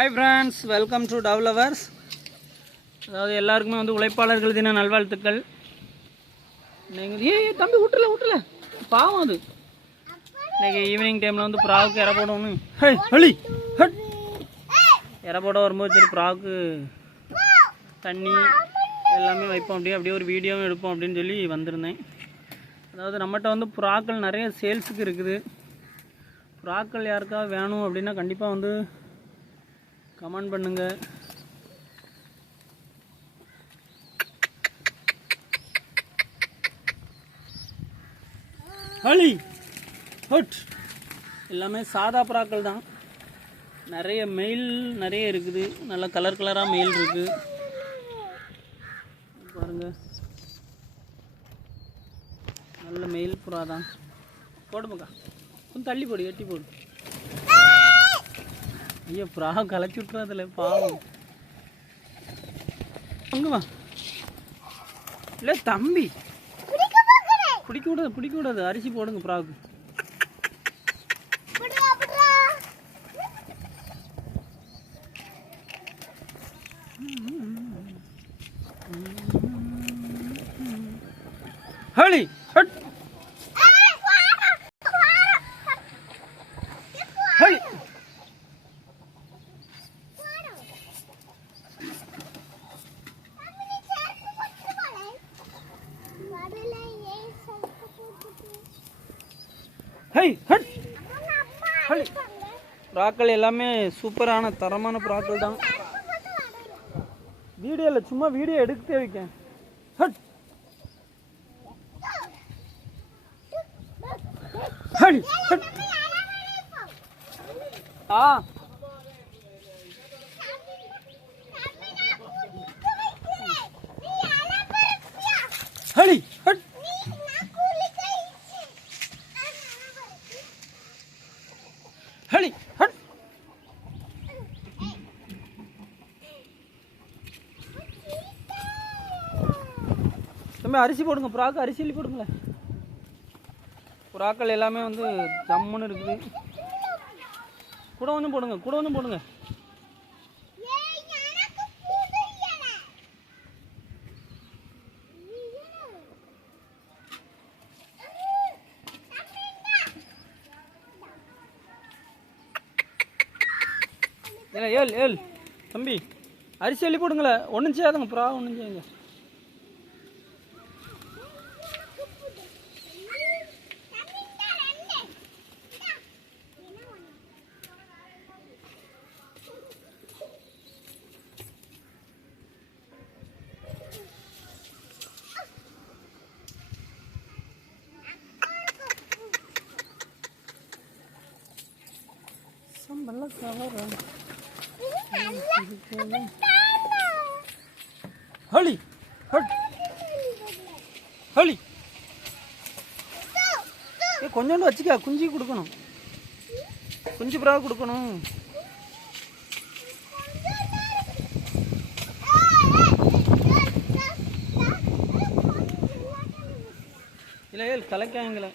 Hi friends, welcome to dove lovers. அதாவது எல்லாருக்குமே வந்து உழைப்பாளர்கள் தின நல்வாழ்த்துக்கள். நீங்கள் தம்பி விட்டுல பாவம் அது. இன்றைக்கி ஈவினிங் டைமில் வந்து ப்ராவுக்கு இற போடணும். இற போட வரும்போது சரி ப்ராவுக்கு தண்ணி எல்லாமே வைப்போம், அப்படியே ஒரு வீடியோவும் எடுப்போம் அப்படின்னு சொல்லி வந்திருந்தேன். அதாவது நம்மகிட்ட வந்து புறாக்கள் நிறைய சேல்ஸுக்கு இருக்குது. புறாக்கள் யாருக்காவது வேணும் அப்படின்னா கண்டிப்பாக வந்து கமெண்ட் பண்ணுங்க. எல்லாமே சாதா புறாக்கள் தான். நிறைய மெயில் நிறைய இருக்குது. நல்ல கலராக மெயில் இருக்குது பாருங்க. நல்ல மெயில் புறா தான். போடுமாக்கா, கொஞ்சம் தள்ளி போடு, எட்டி போடு. ஐயோ, புறா கலைச்சி விட்டுறாதுல பாவம். அங்கவா இல்லை தம்பி, பிடிக்க கூடாது. அரிசி போடுங்க புறாவுக்கு. ஹலி ஹட் ஹலி புறாக்கள் எல்லாமே சூப்பரான தரமான புறாக்கள் தான். வீடியோ இல்லை, சும்மா வீடியோ எடுத்து வைக்கேன். தம்பி அரிசி போடுங்க, புறாக்கு அரிசி அள்ளி போடுங்களேன். புறாக்கள் எல்லாமே வந்து ஜம்முன்னு இருக்குது. கூட கொஞ்சம் போடுங்க. ஏல் தம்பி அரிசி அள்ளி போடுங்களேன். ஒன்றும் செய்யாதுங்க, புறா ஒன்றும் செய்யுங்க. கொஞ்சோண்டு வச்சுக்க, குஞ்சு கொடுக்கணும், குஞ்சு புறா கொடுக்கணும். இல்லை கலைக்காங்களே.